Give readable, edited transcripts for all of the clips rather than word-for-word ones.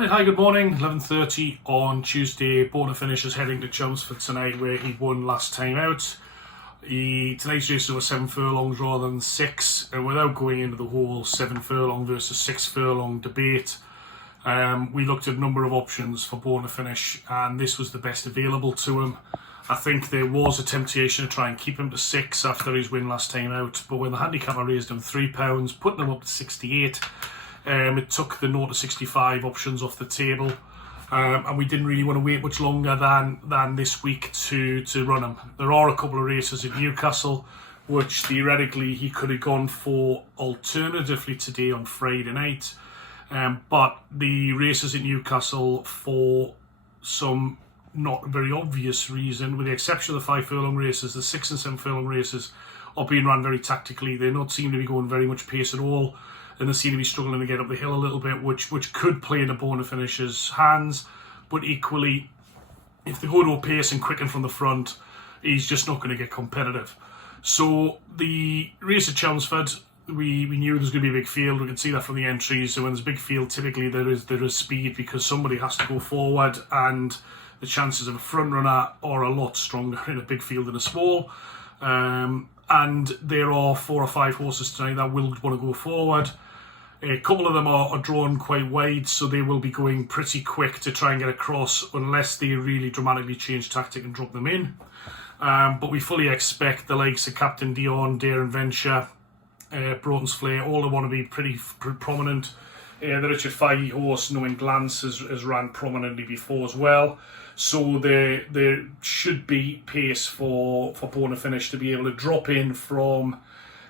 Right, hi, good morning. 11:30 on Tuesday. Born Finish is heading to Chelmsford tonight, where he won last time out. Tonight's race over 7 furlongs rather than 6, and without going into the whole 7 furlong versus 6 furlong debate, we looked at a number of options for Born Finish, and this was the best available to him. I think there was a temptation to try and keep him to 6 after his win last time out, but when the handicapper raised him £3, putting him up to 68, it took the 0 to 65 options off the table, and we didn't really want to wait much longer than this week to run him. There are a couple of races at Newcastle which theoretically he could have gone for alternatively today on Friday night, but the races at Newcastle, for some not very obvious reason, with the exception of the 5 furlong races, the 6 and 7 furlong races are being run very tactically. They don't seem to be going very much pace at all, and they seem to be struggling to get up the hill a little bit, which could play into Born Finish's hands. But equally, if they go to a pace and quicken from the front, he's just not going to get competitive. So the race at Chelmsford, we knew there was going to be a big field. We could see that from the entries. So when there's a big field, typically there is speed, because somebody has to go forward, and the chances of a front runner are a lot stronger in a big field than a small. And there are 4 or 5 horses tonight that will want to go forward. A couple of them are drawn quite wide, so they will be going pretty quick to try and get across, unless they really dramatically change tactic and drop them in. But we fully expect the likes of Captain Dion, Daring Venture, Broughton's Flare, all want to be pretty prominent. The Richard Fahey horse, Knowing Glance, has ran prominently before as well. So there should be pace for Born Finish to be able to drop in from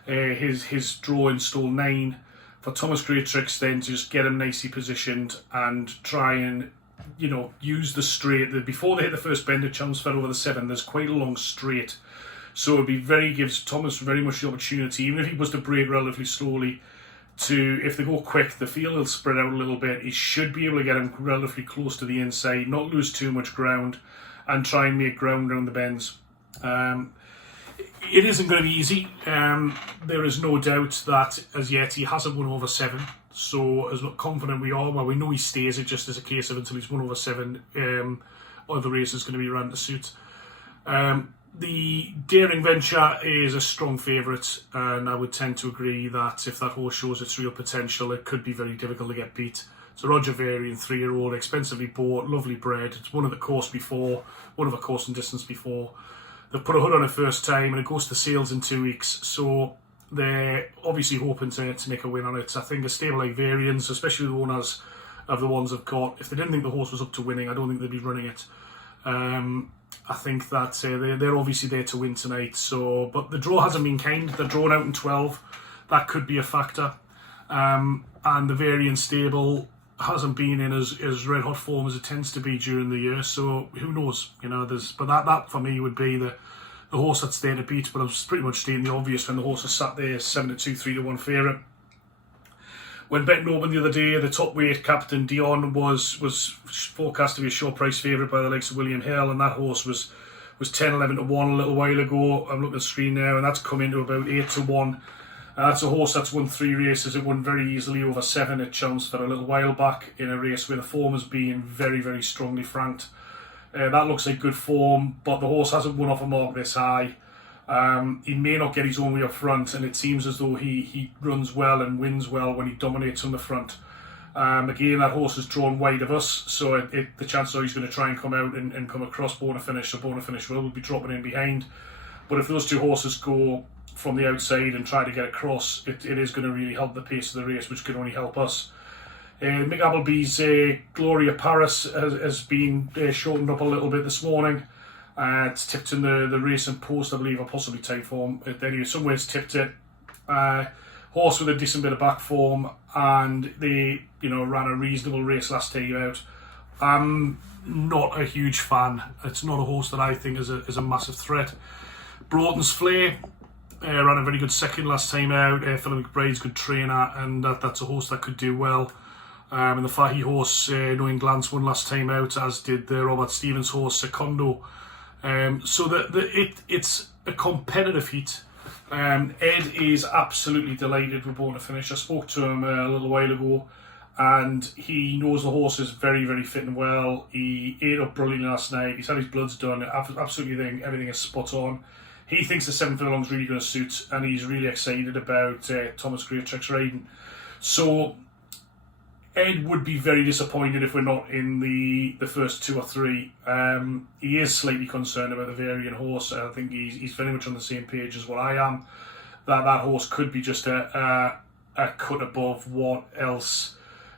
his draw in stall 9. For Thomas Greatrix then to just get him nicely positioned and try and, use the straight. Before they hit the first bend at Chelmsford over the 7, there's quite a long straight. So gives Thomas very much the opportunity, even if he was to break relatively slowly, to, if they go quick, the field will spread out a little bit. He should be able to get him relatively close to the inside, not lose too much ground, and try and make ground around the bends. It isn't going to be easy. There is no doubt that as yet he hasn't won over 7. So as confident we are, well, we know he stays. It just is a case of until he's won over 7, other race is going to be run to suit. The Daring Venture is a strong favourite, and I would tend to agree that if that horse shows its real potential, it could be very difficult to get beat. It's a Roger Varian 3-year-old, expensively bought, lovely bred. It's won of a course and distance before. They've put a hood on it first time, and it goes to sales in 2 weeks. So they're obviously hoping to make a win on it. I think a stable like Varians, especially the owners of the ones they've got, if they didn't think the horse was up to winning, I don't think they'd be running it. I think that they're obviously there to win tonight. So, but the draw hasn't been kind. They're drawn out in 12. That could be a factor. And the Varian stable hasn't been in as red hot form as it tends to be during the year, so who knows, but that for me would be the horse that's there to beat. But I was pretty much stating the obvious when the horse was sat there 7 to 2, 3 to 1 favourite. When betting open the other day, the top weight Captain Dion was forecast to be a short price favourite by the likes of William Hill, and that horse was 10, 11 to 1 a little while ago. I'm looking at the screen now, and that's come into about 8 to 1. That's a horse that's won 3 races. It won very easily over 7 at Chelmsford a little while back in a race where the form has been very, very strongly franked. That looks like good form, but the horse hasn't won off a mark this high. He may not get his own way up front, and it seems as though he runs well and wins well when he dominates on the front. Again, that horse is drawn wide of us, so the chances are he's going to try and come out and come across Born Finish, so Born Finish will be dropping in behind. But if those 2 horses go from the outside and try to get across, it is going to really help the pace of the race, which could only help us. Mick Appleby's Gloria Paris has been shortened up a little bit this morning. It's tipped in the Race and Post, I believe, or possibly Typeform. Anyway, somewhere it's tipped it. Horse with a decent bit of back form, and they ran a reasonable race last time out. I'm not a huge fan. It's not a horse that I think is a massive threat. Broughton's Flare ran a very good second last time out. Philip McBride's good trainer, and that's a horse that could do well. And the Fahey horse, Knowing Glance, won last time out, as did the Robert Stevens horse, Secondo. So it's a competitive heat. Ed is absolutely delighted with Born Finish. I spoke to him a little while ago, and he knows the horse is very, very fit and well. He ate up brilliantly last night. He's had his bloods done. Absolutely, everything is spot on. He thinks the 7 furlong is really going to suit, and he's really excited about Thomas Greatrex riding. So Ed would be very disappointed if we're not in the first 2 or 3. He is slightly concerned about the Variant horse. I think he's very much on the same page as what I am. That horse could be just a cut above what else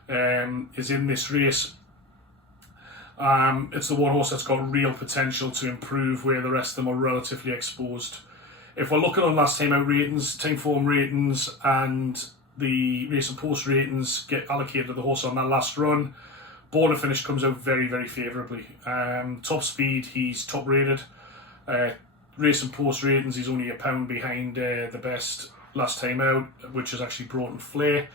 is in this race. It's the one horse that's got real potential to improve where the rest of them are relatively exposed. If we're looking on last time out ratings, time form ratings and the race and post ratings get allocated to the horse on that last run, Born to Finish comes out very, very favourably. Top speed, he's top rated. Race and post ratings, he's only £1 behind the best last time out, which is actually Broughton Flair.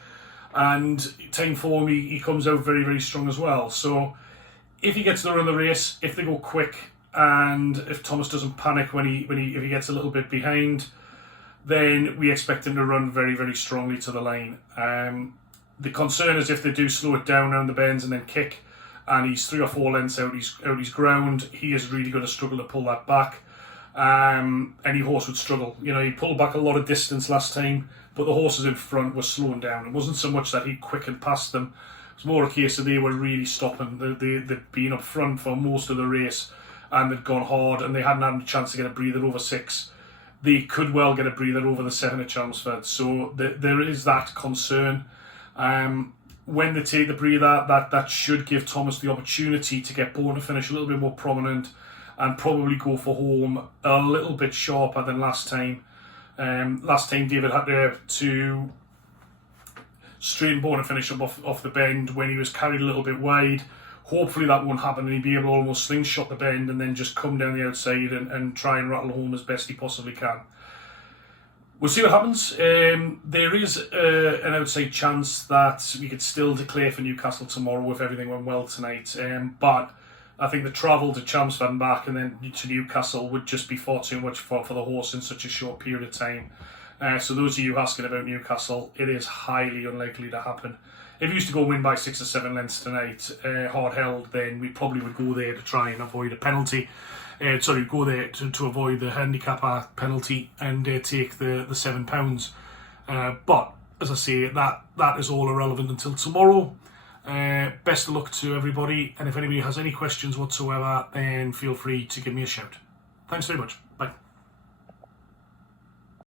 And time form, he comes out very, very strong as well. So if he gets the run of the race, if they go quick, and if Thomas doesn't panic if he gets a little bit behind, then we expect him to run very, very strongly to the line. The concern is if they do slow it down around the bends and then kick, and he's 3 or 4 lengths out his ground, he is really going to struggle to pull that back. Any horse would struggle. You know, he pulled back a lot of distance last time, but the horses in front were slowing down. It wasn't so much that he quickened past them. It's more a case that they were really stopping. They'd been up front for most of the race, and they'd gone hard, and they hadn't had a chance to get a breather over 6. They could well get a breather over the 7 at Chelmsford. So there is that concern. When they take the breather, that should give Thomas the opportunity to get Born to Finish a little bit more prominent and probably go for home a little bit sharper than last time. Last time David had to straighten Born to Finish up off the bend when he was carried a little bit wide. Hopefully that won't happen and he'll be able to almost slingshot the bend and then just come down the outside and try and rattle home as best he possibly can. We'll see what happens. There is an outside chance that we could still declare for Newcastle tomorrow if everything went well tonight. But I think the travel to Chelmsford and back and then to Newcastle would just be far too much for the horse in such a short period of time. So those of you asking about Newcastle, it is highly unlikely to happen. If he used to go win by 6 or 7 lengths tonight, hard held, then we probably would go there to try and avoid a penalty. Go there to avoid the handicapper penalty and take the £7. But as I say, that is all irrelevant until tomorrow. Best of luck to everybody, and if anybody has any questions whatsoever, then feel free to give me a shout. Thanks very much.